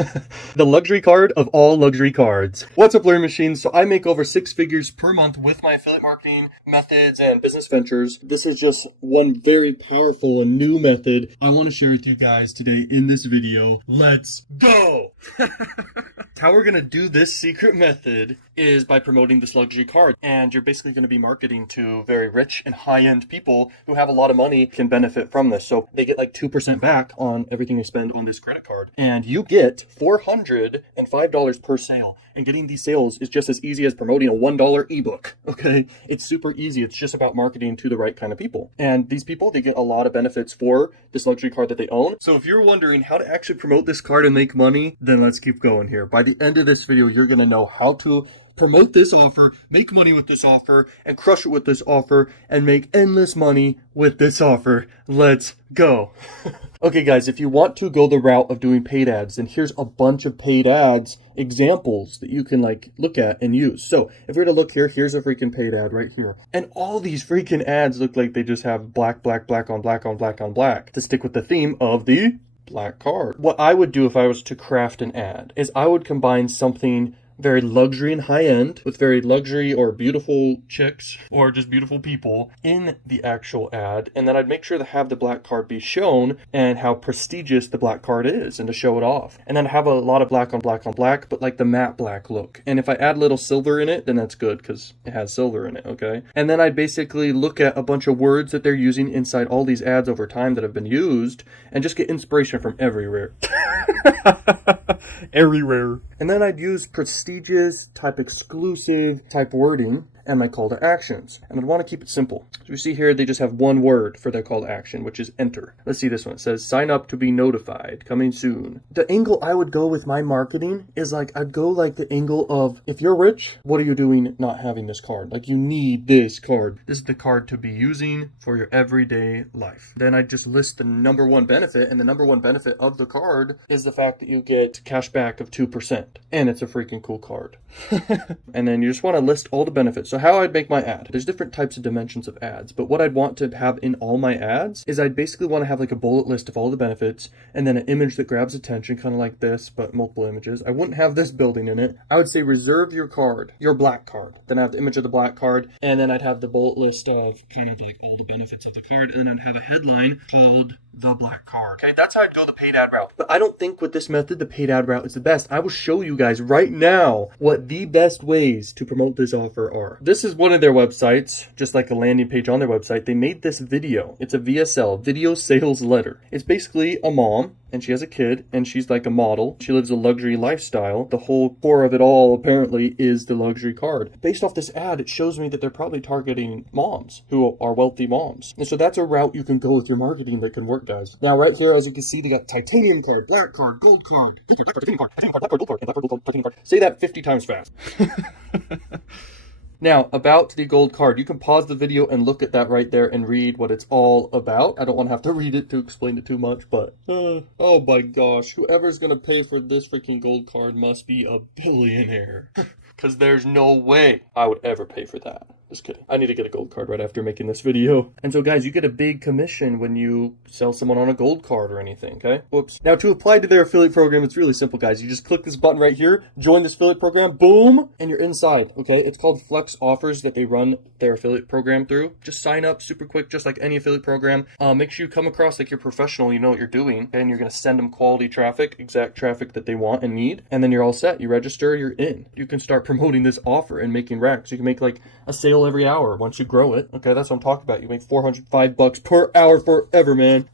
The luxury card of all luxury cards. What's up, Learning Machines? So I make over 6 figures per month with my affiliate marketing methods and business ventures. This is just one very powerful and new method I want to share with you guys today in this video. Let's go! How we're going to do this secret method is by promoting this luxury card. And you're basically going to be marketing to very rich and high-end people who have a lot of money can benefit from this. So they get like 2% back on everything they spend on this credit card. And you get $405 per sale. And getting these sales is just as easy as promoting a $1 ebook, okay? It's super easy. It's just about marketing to the right kind of people. And these people, they get a lot of benefits for this luxury card that they own. So if you're wondering how to actually promote this card and make money, then let's keep going here. By the end of this video, you're going to know how to promote this offer, make money with this offer, and crush it with this offer, and make endless money with this offer. Let's go. Okay, guys, if you want to go the route of doing paid ads, then here's a bunch of paid ads examples that you can look at and use. So if we were to look here, here's a freaking paid ad right here. And all these freaking ads look like they just have black, black, black on black on black on black to stick with the theme of the black card. What I would do if I was to craft an ad is I would combine something very luxury and high-end with very luxury or beautiful chicks or just beautiful people in the actual ad, and then I'd make sure to have the black card be shown and how prestigious the black card is and to show it off, and then have a lot of black on black on black, but like the matte black look. And if I add a little silver in it, then that's good because it has silver in it, okay? And then I'd basically look at a bunch of words that they're using inside all these ads over time that have been used and just get inspiration from everywhere. Everywhere. And then I'd use prestigious type exclusive type wording and my call to actions. And I'd want to keep it simple. So you see here, they just have one word for their call to action, which is enter. Let's see this one. It says, sign up to be notified, coming soon. The angle I would go with my marketing is I'd go the angle of, if you're rich, what are you doing not having this card? You need this card. This is the card to be using for your everyday life. Then I just list the number one benefit, and the number one benefit of the card is the fact that you get cash back of 2%. And it's a freaking cool card. And then you just want to list all the benefits. So how I'd make my ad. There's different types of dimensions of ads, but what I'd want to have in all my ads is I'd basically want to have a bullet list of all the benefits and then an image that grabs attention, kind of like this, but multiple images. I wouldn't have this building in it. I would say reserve your card, your black card. Then I have the image of the black card, and then I'd have the bullet list of kind of all the benefits of the card, and then I'd have a headline called the black card. Okay, that's how I'd go the paid ad route. But I don't think with this method, the paid ad route is the best. I will show you guys right now what the best ways to promote this offer are. This is one of their websites, just like a landing page on their website. They made this video. It's a VSL, video sales letter. It's basically a mom, and she has a kid, and she's like a model. She lives a luxury lifestyle. The whole core of it all, apparently, is the luxury card. Based off this ad, it shows me that they're probably targeting moms who are wealthy moms. And so that's a route you can go with your marketing that can work, guys. Now, right here, as you can see, they got titanium card, black card, gold card, titanium card, titanium card, black card, gold card, and black card, gold card, titanium card. Say that 50 times fast. Now, about the gold card, you can pause the video and look at that right there and read what it's all about. I don't want to have to read it to explain it too much, but oh my gosh, whoever's going to pay for this freaking gold card must be a billionaire. Because there's no way I would ever pay for that. Just kidding. I need to get a gold card right after making this video. And so guys, you get a big commission when you sell someone on a gold card or anything, okay? Whoops. Now to apply to their affiliate program, it's really simple, guys. You just click this button right here, join this affiliate program, boom, and you're inside, okay? It's called Flex Offers that they run their affiliate program through. Just sign up super quick, just like any affiliate program. Make sure you come across like you're professional, you know what you're doing, and you're gonna send them quality traffic, exact traffic that they want and need, and then you're all set. You register, you're in. You can start promoting this offer and making racks. You can make a sale every hour once you grow it. Okay, that's what I'm talking about. You make $405 per hour forever, man.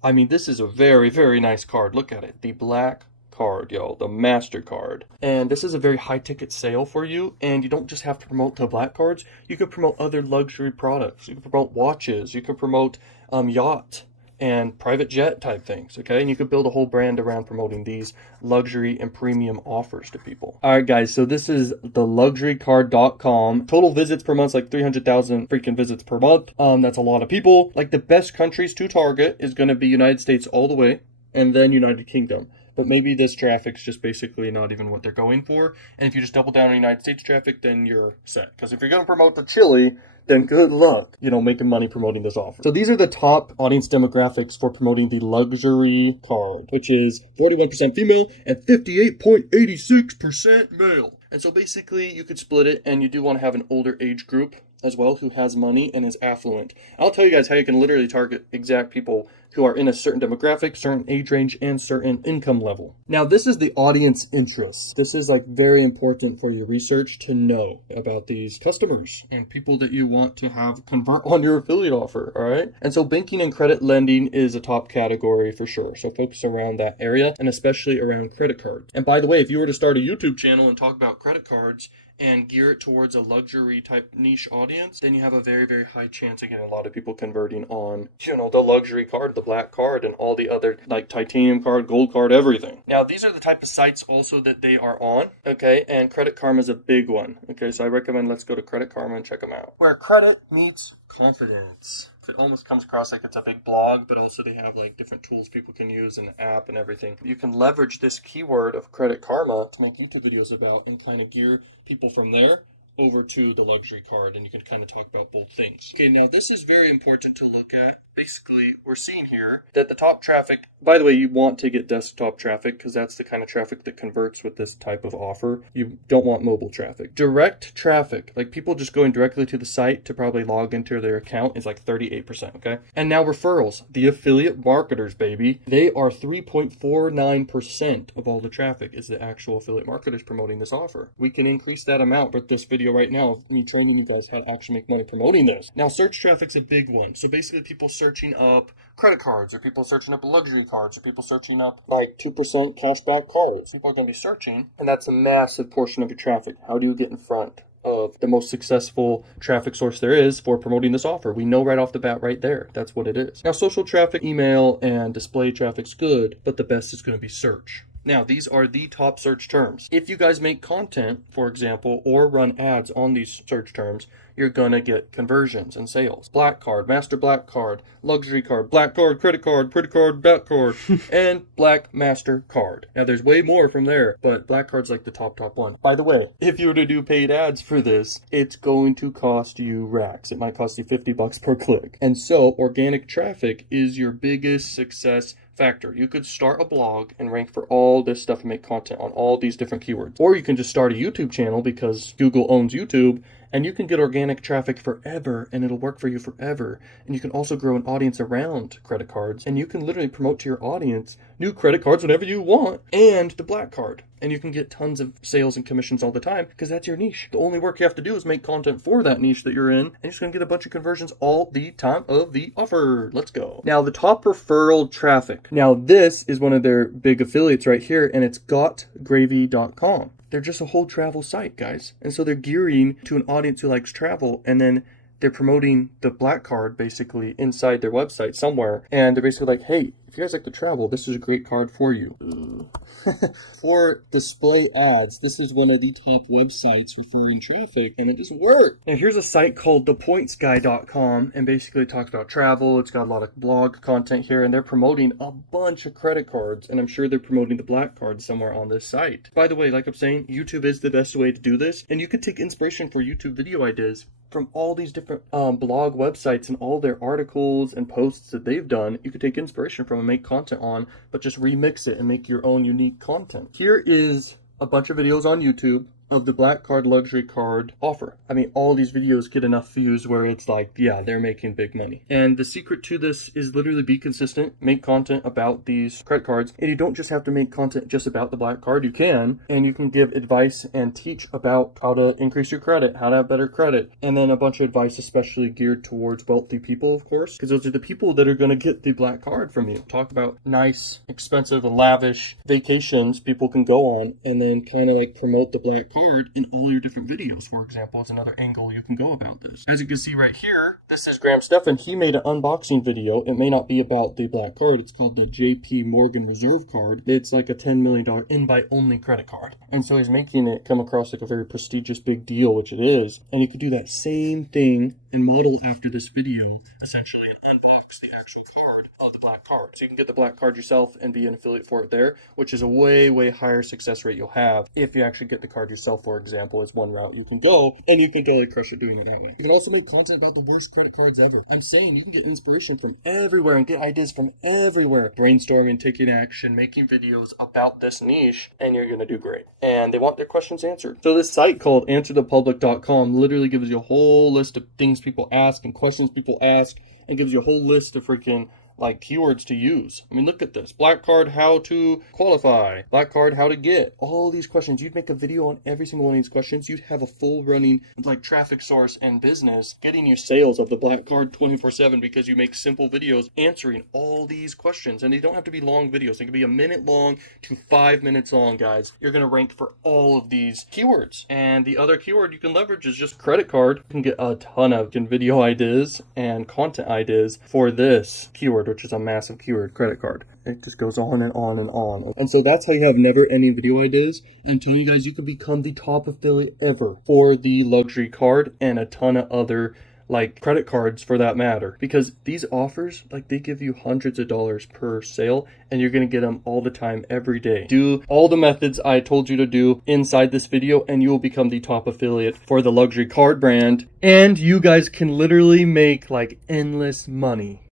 I mean, this is a very, very nice card. Look at it. The black card, yo, the MasterCard. And this is a very high ticket sale for you, and you don't just have to promote the black cards. You could promote other luxury products. You can promote watches. You can promote yacht and private jet type things, okay? And you could build a whole brand around promoting these luxury and premium offers to people. All right, guys, so this is the luxurycard.com. Total visits per month, 300,000 freaking visits per month. That's a lot of people. The best countries to target is going to be United States all the way, and then United Kingdom. but maybe this traffic's just basically not even what they're going for. And if you just double down on United States traffic, then you're set. Because if you're going to promote the chili, then good luck, making money promoting this offer. So these are the top audience demographics for promoting the luxury card, which is 41% female and 58.86% male. And so basically you could split it, and you do want to have an older age group as well who has money and is affluent. I'll tell you guys how you can literally target exact people who are in a certain demographic, certain age range, and certain income level. Now, this is the audience interests. This is very important for your research to know about these customers and people that you want to have convert on your affiliate offer, all right? And so banking and credit lending is a top category for sure. So focus around that area, and especially around credit cards. And by the way, if you were to start a YouTube channel and talk about credit cards and gear it towards a luxury type niche audience, then you have a very, very high chance of getting a lot of people converting on, the luxury card, the black card, and all the other titanium card, gold card, everything. Now, these are the type of sites also that they are on, okay? And Credit Karma is a big one, okay? So I recommend let's go to Credit Karma and check them out. Where credit meets confidence. It almost comes across like it's a big blog, but also they have different tools people can use in the app and everything. You can leverage this keyword of Credit Karma to make YouTube videos about and kind of gear people from there over to the luxury card, and you can kind of talk about both things. Okay, now this is very important to look at. Basically, we're seeing here that the top traffic, by the way, you want to get desktop traffic because that's the kind of traffic that converts with this type of offer. You don't want mobile traffic. Direct traffic, people just going directly to the site to probably log into their account, is 38%, okay? And now referrals, the affiliate marketers, baby, they are 3.49% of all the traffic is the actual affiliate marketers promoting this offer. We can increase that amount with this video right now of me training you guys how to actually make money promoting this. Now, search traffic's a big one. So basically people searching up credit cards, or people searching up luxury cards, or people searching up 2% cashback cards. People are going to be searching, and that's a massive portion of your traffic. How do you get in front of the most successful traffic source there is for promoting this offer? We know right off the bat right there. That's what it is. Now, social traffic, email, and display traffic's good, but the best is going to be search. Now, these are the top search terms. If you guys make content, for example, or run ads on these search terms, you're going to get conversions and sales. Black card, master black card, luxury card, black card, pretty card, black card, and black master card. Now, there's way more from there, but black card's the top one. By the way, if you were to do paid ads for this, it's going to cost you racks. It might cost you $50 per click. And so, organic traffic is your biggest success factor. You could start a blog and rank for all this stuff and make content on all these different keywords. Or you can just start a YouTube channel because Google owns YouTube, and you can get organic traffic forever, and it'll work for you forever. And you can also grow an audience around credit cards, and you can literally promote to your audience new credit cards whenever you want, and the black card. And you can get tons of sales and commissions all the time because that's your niche. The only work you have to do is make content for that niche that you're in, and you're just going to get a bunch of conversions all the time of the offer. Let's go. Now, the top referral traffic. Now, this is one of their big affiliates right here, and it's gotgravy.com. They're just a whole travel site, guys. And so they're gearing to an audience who likes travel, and then they're promoting the black card basically inside their website somewhere. And they're basically hey, if you guys like to travel, this is a great card for you. For display ads, this is one of the top websites referring traffic, and it just worked. Now, here's a site called thepointsguy.com, and basically talks about travel. It's got a lot of blog content here, and they're promoting a bunch of credit cards, and I'm sure they're promoting the black card somewhere on this site. By the way, like I'm saying, YouTube is the best way to do this, and you could take inspiration for YouTube video ideas from all these different blog websites and all their articles and posts that they've done. You could take inspiration from and make content on, but just remix it and make your own unique content. Here is a bunch of videos on YouTube of the black card luxury card offer. I mean, all these videos get enough views where it's yeah, they're making big money. And the secret to this is literally be consistent, make content about these credit cards. And you don't just have to make content just about the black card. You can, and you can give advice and teach about how to increase your credit, how to have better credit, and then a bunch of advice especially geared towards wealthy people, of course, because those are the people that are going to get the black card from you. Talk about nice, expensive, and lavish vacations people can go on, and then kind of promote the black card in all your different videos, for example, is another angle you can go about this. As you can see right here, this is Graham Stephan. He made an unboxing video. It may not be about the black card. It's called the JP Morgan Reserve card. It's a $10 million invite-only credit card. And so he's making it come across like a very prestigious big deal, which it is. And you could do that same thing and model after this video, essentially, and unbox the actual card of the black card. So you can get the black card yourself and be an affiliate for it there, which is a way, way higher success rate you'll have if you actually get the card yourself, for example, is one route you can go, and you can totally crush it doing it that way. You can also make content about the worst credit cards ever. I'm saying you can get inspiration from everywhere and get ideas from everywhere. Brainstorming, taking action, making videos about this niche, and you're going to do great. And they want their questions answered. So this site called answerthepublic.com literally gives you a whole list of things people ask and questions people ask, and gives you a whole list of freaking like keywords to use. I mean, look at this. Black card, how to qualify. Black card, how to get. All these questions. You'd make a video on every single one of these questions. You'd have a full running like traffic source and business getting your sales of the black card 24/7 because you make simple videos answering all these questions. And they don't have to be long videos. They can be a minute long to 5 minutes long, guys. You're going to rank for all of these keywords. And the other keyword you can leverage is just credit card. You can get a ton of video ideas and content ideas for this keyword, which is a massive keyword, credit card. It just goes on and on and on. And so that's how you have never-ending video ideas. I'm telling you guys, you can become the top affiliate ever for the luxury card and a ton of other like credit cards for that matter, because these offers, like, they give you hundreds of dollars per sale, and you're going to get them all the time, every day. Do all the methods I told you to do inside this video, and you will become the top affiliate for the luxury card brand, and you guys can literally make like endless money.